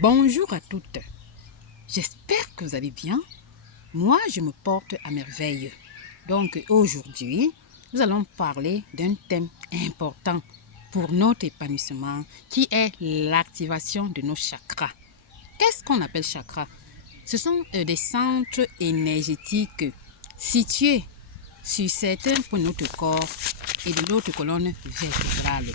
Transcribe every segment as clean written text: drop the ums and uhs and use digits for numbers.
Bonjour à toutes, j'espère que vous allez bien. Moi, je me porte à merveille. Donc aujourd'hui, nous allons parler d'un thème important pour notre épanouissement qui est l'activation de nos chakras. Qu'est-ce qu'on appelle chakras? Ce sont des centres énergétiques situés sur certains points de notre corps et de notre colonne vertébrale.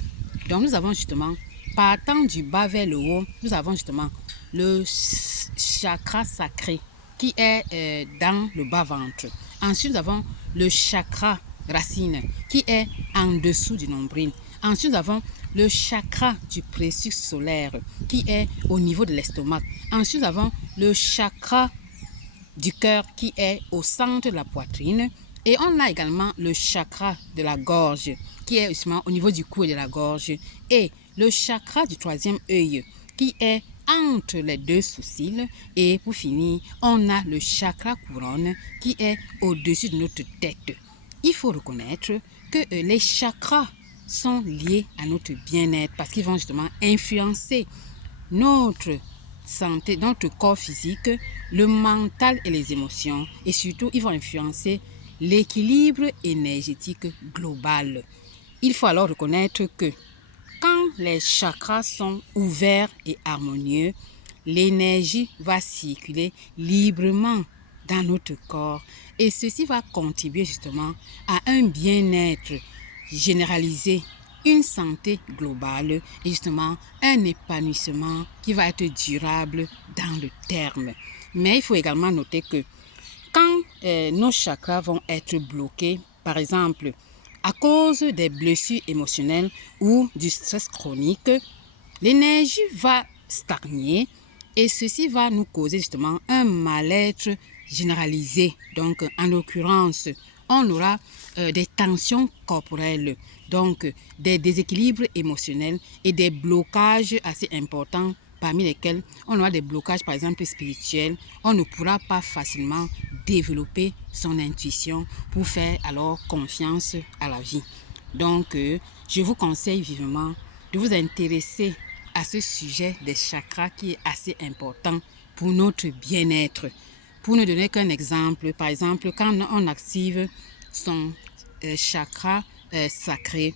Donc nous avons justement, partant du bas vers le haut, nous avons justement le chakra sacré qui est dans le bas-ventre. Ensuite, nous avons le chakra racine qui est en dessous du nombril. Ensuite, nous avons le chakra du plexus solaire qui est au niveau de l'estomac. Ensuite, nous avons le chakra du cœur qui est au centre de la poitrine. Et on a également le chakra de la gorge qui est justement au niveau du cou et de la gorge. Et le chakra du troisième œil qui est entre les deux sourcils. Et pour finir, on a le chakra couronne qui est au-dessus de notre tête. Il faut reconnaître que les chakras sont liés à notre bien-être parce qu'ils vont justement influencer notre santé, notre corps physique, le mental et les émotions. Et surtout, ils vont influencer l'équilibre énergétique global. Il faut alors reconnaître que quand les chakras sont ouverts et harmonieux, l'énergie va circuler librement dans notre corps et ceci va contribuer justement à un bien-être généralisé, une santé globale et justement un épanouissement qui va être durable dans le terme. Mais il faut également noter que quand nos chakras vont être bloqués, par exemple, à cause des blessures émotionnelles ou du stress chronique, l'énergie va stagner et ceci va nous causer justement un mal-être généralisé. Donc, en l'occurrence, on aura des tensions corporelles, donc des déséquilibres émotionnels et des blocages assez importants parmi lesquels on aura des blocages par exemple spirituels. On ne pourra pas facilement développer son intuition pour faire alors confiance à la vie. Donc, je vous conseille vivement de vous intéresser à ce sujet des chakras qui est assez important pour notre bien-être. Pour ne donner qu'un exemple, par exemple, quand on active son chakra sacré,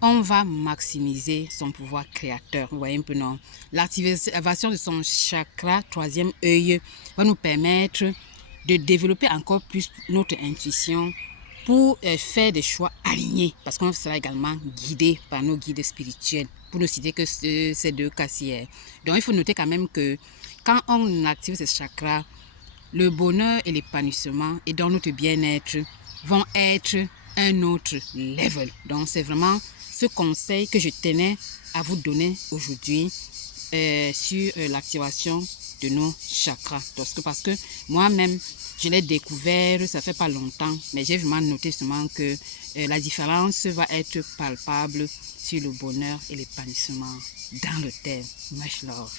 on va maximiser son pouvoir créateur. Vous voyez un peu, non? L'activation de son chakra troisième œil va nous permettre de développer encore plus notre intuition pour faire des choix alignés, parce qu'on sera également guidé par nos guides spirituels, pour ne citer que ces deux cas-ci. Donc, il faut noter quand même que quand on active ces chakras, le bonheur et l'épanouissement et dans notre bien-être vont être un autre level. Donc, c'est vraiment ce conseil que je tenais à vous donner aujourd'hui sur l'activation de nos chakras. Parce que moi-même, je l'ai découvert, ça fait pas longtemps, mais j'ai vraiment noté seulement que la différence va être palpable sur le bonheur et l'épanouissement dans le thème. Much love.